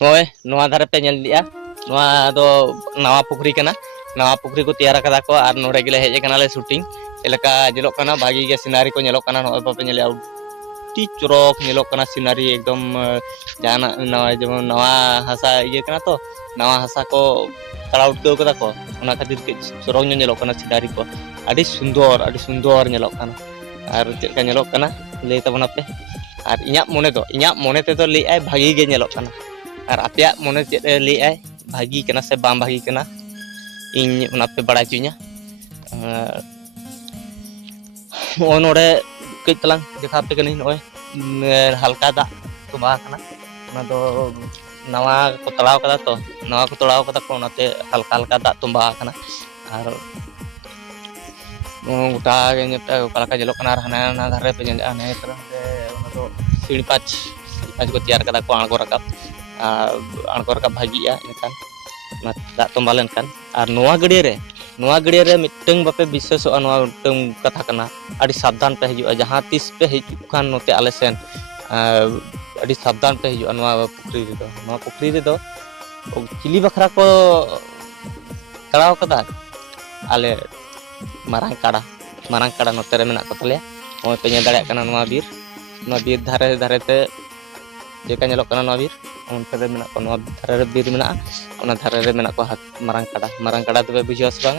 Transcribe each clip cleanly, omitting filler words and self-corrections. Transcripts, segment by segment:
Noy noa dhare pe nyel dia noa do nawa pukri kana nawa pukri ko tiara kada ko ar nore gile heje kana le shooting elaka jelok kana bagi ge sinari ko nyelok kana noy bape nyele टी चरक nyelok kana sinari एकदम jana nawa jemon nawa hasa iye kana to nawa hasa ko tara utkaw kada ko ona khatir ke chorok nyelok kana sinari ko adi sundor nyelok kana ar chet ka nyelok kana lei tabona pe ar iñak mone te do lei ai bhagi ge nyelok kana ar apeyak mone chet lei ai bhagi kana se bam bhagi kana ᱤᱧ ᱚᱱᱟ ᱯᱮ ᱵᱟᱲᱟᱭ ᱪᱩᱧᱟ ᱱᱚᱜᱼᱚᱭ ᱱᱚᱰᱮ ᱠᱟᱹᱡ ᱛᱟᱞᱟᱝ ᱫᱮᱠᱷᱟᱣ ᱯᱮ ᱠᱟᱹᱱᱟᱹᱧ ᱱᱚᱜᱼᱚᱭ ᱦᱟᱞᱠᱟ ᱫᱟᱜ ᱛᱚᱸᱵᱟ ᱟᱠᱟᱱᱟ ᱚᱱᱟ ᱫᱚ ᱱᱟᱣᱟ ᱠᱚ ᱛᱟᱲᱟᱣ ᱠᱟᱫᱟ ᱛᱚ ᱱᱟᱣᱟ ᱠᱚ ᱛᱟᱲᱟᱣ ᱠᱟᱫᱟ ᱠᱚ ᱚᱱᱟᱛᱮ ᱦᱟᱞᱠᱟ ᱦᱟᱞᱠᱟ ᱫᱟᱜ ᱛᱚᱸᱵᱟ ᱟᱠᱟᱱᱟ ᱟᱨ ᱜᱚᱴᱟ ᱜᱮ ᱧᱮᱞ ᱚᱠᱟ ᱞᱮᱠᱟ ᱧᱮᱞᱚᱜ ᱠᱟᱱᱟ ᱟᱨ ᱦᱟᱱᱟ ᱫᱷᱟᱨᱮ ᱯᱮ ᱧᱮᱞᱮᱜᱼᱟ ᱱᱤᱭᱟᱹ ᱛᱟᱨᱟᱝ ᱨᱮ ᱚᱱᱟ ᱫᱚ ᱥᱤᱲᱯᱟᱸᱪ ᱠᱚ ᱛᱮᱭᱟᱨ ᱠᱟᱫᱟ ᱠᱚ ᱟᱬᱜᱚ ᱨᱟᱠᱟᱵ ᱵᱷᱟᱹᱜᱤᱜᱼᱟ ᱮᱱᱠᱷᱟᱱ ᱚᱱᱟ ᱫᱟᱜ ᱛᱚᱸᱵᱟ ᱞᱮᱱᱠᱷᱟᱱ ᱟᱨ ᱱᱚᱣᱟ ᱜᱟᱹᱰᱭᱟᱹ ᱨᱮ ᱢᱤᱫᱴᱟᱝ ᱵᱟᱯᱮ ᱵᱤᱥᱥᱟᱹᱥᱚᱜᱼᱟ ᱱᱚᱣᱟ ᱢᱤᱫᱴᱟᱝ ᱠᱟᱛᱷᱟ ᱠᱟᱱᱟ ᱟᱹᱰᱤ ᱥᱟᱵᱫᱷᱟᱱ ᱯᱮ ᱦᱤᱡᱩᱜᱼᱟ ᱡᱟᱦᱟᱸ ᱛᱤᱥ ᱯᱮ ᱦᱤᱡᱩᱜ ᱠᱷᱟᱱ ᱱᱚᱛᱮ ᱟᱞᱮ ᱥᱮᱱ ᱟᱹᱰᱤ ᱥᱟᱵᱫᱷᱟᱱ ᱯᱮ ᱦᱤᱡᱩᱜᱼᱟ ᱱᱚᱣᱟ ᱯᱩᱠᱷᱨᱤ ᱨᱮᱫᱚ चिली बखरा को तड़ाव कदा आले मारंग काड़ा नोते रे मेना को तले ओय पे ने दाड़े कना नोवा बीर धारे धारे ते जेका नेलो कना नोवा बीर ओनते रे मेना को नोवा धारे रे बीर मेना ओना धारे रे मेना को मारंग काड़ा तबे बुझियो से बांग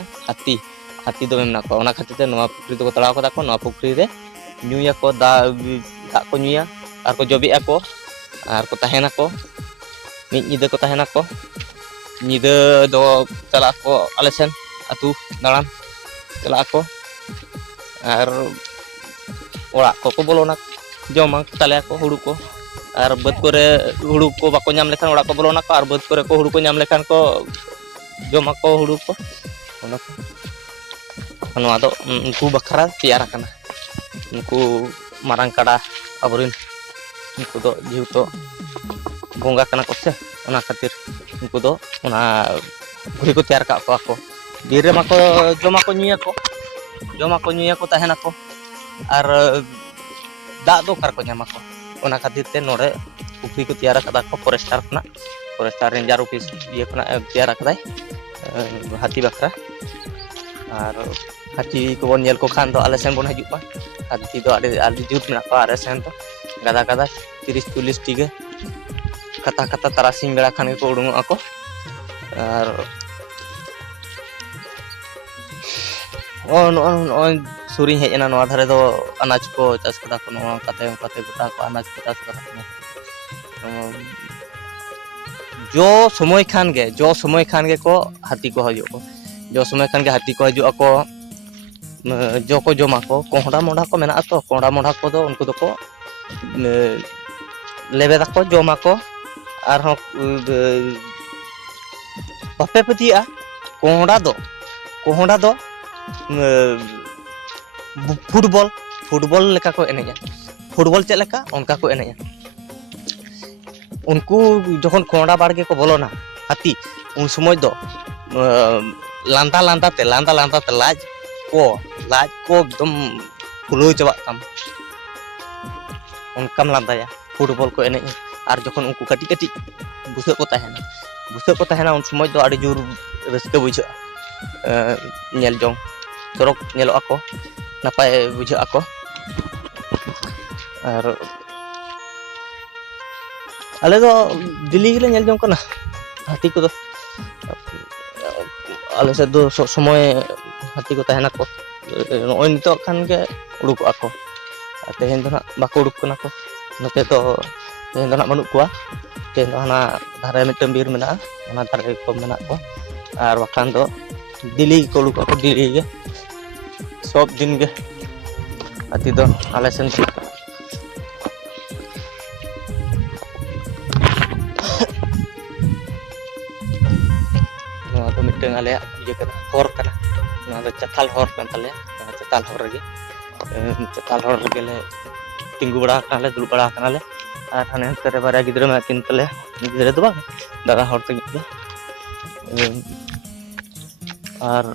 हाथी दो मेना को ओना खातिर ते नोवा पुखरी तो तड़ाव कदा को नोवा पुखरी रे ᱧᱩᱭᱟ को दा को ᱧᱩᱭᱟ आर को जबेआ को आर को तहेना को ᱢᱤᱫ ᱧᱤᱫᱟᱹ को तहेना को ᱧᱤᱫᱟᱹ ᱫᱚ ᱪᱟᱞᱟᱜ ᱠᱚ ᱟᱞᱮ ᱥᱮᱱ ᱟᱛᱩ ᱫᱟᱬᱟᱱ ᱪᱟᱞᱟᱜ ᱟᱠᱚ ᱟᱨ ᱚᱲᱟᱜ ᱠᱚᱠᱚ ᱵᱚᱞᱚᱱᱟ ᱡᱚᱢᱟ ᱛᱟᱞᱮ ᱟᱠᱚ ᱦᱩᱲᱩ ᱠᱚ ᱟᱨ ᱵᱟᱹᱫᱽ ᱠᱚᱨᱮ ᱦᱩᱲᱩ ᱠᱚ ᱵᱟᱠᱚ ᱧᱟᱢ ᱞᱮᱠᱷᱟᱱ ᱚᱲᱟᱜ ᱠᱚ ᱵᱚᱞᱚᱱᱟ ᱠᱚ ᱟᱨ ᱵᱟᱹᱫᱽ ᱠᱚᱨᱮ ᱠᱚ ᱦᱩᱲᱩ ᱠᱚ ᱧᱟᱢ ᱞᱮᱠᱷᱟᱱ ᱠᱚ ᱡᱚᱢᱟ ᱠᱚ ᱦᱩᱲᱩ ᱠᱚ ᱚᱱᱟ ᱠᱚ ᱱᱚᱣᱟ ᱫᱚ ᱩᱱᱠᱩ ᱵᱟᱠᱷᱨᱟ ᱛᱮᱭᱟᱨ ᱟᱠᱟᱱᱟ उनको मारंग काड़ा अबरिन उनको दो जेहेतु बोंगा कना को से ओना खातिर उनको दो ओना घुरी को तैयार का को बीर रे माको जमा को ᱧᱩᱭᱟ को तहेना को आर दा दो कार को ᱧᱟᱢᱟ को ओना खातिर ते नोडे पुखरी को तैयार कदा को फॉरेस्टर रेंजर ऑफिस ये खना तैयार कदाय हाथी बखरा आर हाथी को बन नेल को खान दो आले सेन बन हजु हाथी दो आदि जुट मेना को आरे सेन तो गदा 30-40 टी गे कथा तारासिंग बेड़ा खान को उडुंग आको आर सुरी हेजना नवा धारे दो अनाज को चाष कदा को नवा काते गोटा को अनाज को चाष कदा जो समय खान गे को हाथी को हजु को जो समय खान गे हाथी को हजु को जो को जमा को कोहड़ा मोड़ा को मेना तो कोहड़ा मोड़ा को दो उनको दो को लेबेदा को जमा को आर हो बापे पतिया कोहड़ा दो फुटबॉल लेका को एनेजा फुटबॉल चेक लेका उनका को एनेजा उनको जखन कोहड़ा बाड़गे को बोलोना हाथी उन समय दो लांदा ते लाज को एकदम फुलो चबा कम उनकम लांदाया फुटबॉल को एने आर जखन उनको कटी बुसे को तहेना उन समय दो आड़ी जोर रस्के बुझा नेल जों चरक नेलो आको नापाय बुझा आको आर आले दो दिल्ली गे नेल जों कना हाथी को दो आले से दो समय हाथी को तहेना को नोय नितो खान के उडुक आको तेहेन दो ना बाको उडुक कना को नते तो तेहेन दो ना बनुक कोआ तेहेन दो हाना धारे मिटम बीर मेना ओना धारे को मेना को आर बाखान दो दिल्ली को उडुक आको दिल्ली गे सब दिन गे हाथी दो आले सेन नोआ तो मिटम आले ये कना हर कना चथाल हर तले चथाल हर रगे ले तिंगु बड़ा काले दुल बड़ा काले आर हाने तेरे बारे गिद्रे में किन तले गिद्रे तो बा दादा हर ते आर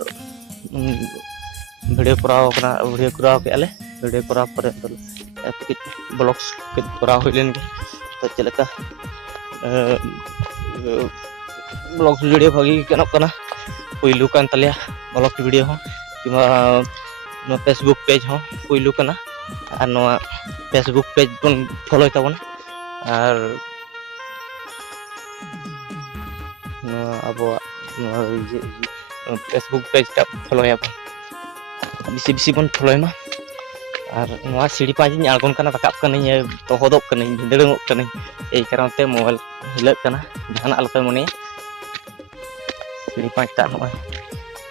वीडियो कराव के आले वीडियो कराव पर ब्लॉग्स के कराव होइलेन तो चलका ब्लॉग वीडियो भागी गनोग कना पुइलू कान तलिया ब्लॉग वीडियो हो किमा फेसबुक पेज हो पुइलू कना और नोआ फेसबुक पेज बन फॉलो ताबन और अब फेसबुक पेज टा फॉलो या बिसी बिसी बन फॉलो मा और नोआ सीढ़ी पाँच आगन कना रकाब कनी तो होदोग कनी भिंदड़ंगोग कनी ए कारण ते मोबाइल हिलक कना जहाना अलपे मने सीढ़ी पाँच टा नोआ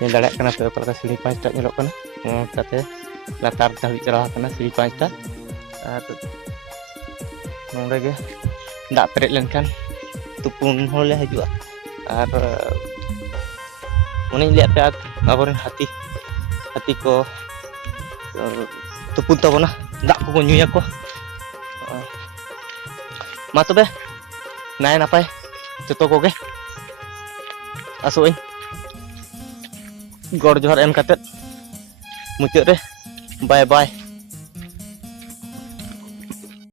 ये दाड़ा कना पे ओकरा सीढ़ी पाँच टा नेलोग कना ताते लातार धाबी चला कना सीढ़ी पाँच टा और नोंडे गे दा पेरेज लेनखान तुपुन होले हजुआ और उन्हें ले पे आबोरेन हाथी हाथी को तुपुन तबना दा को ᱧᱩᱭᱟ को मा तबे नाय नापाय जतो कोगे आसोई गॉड जोहार एम काते मुचाद रे बाय बाय।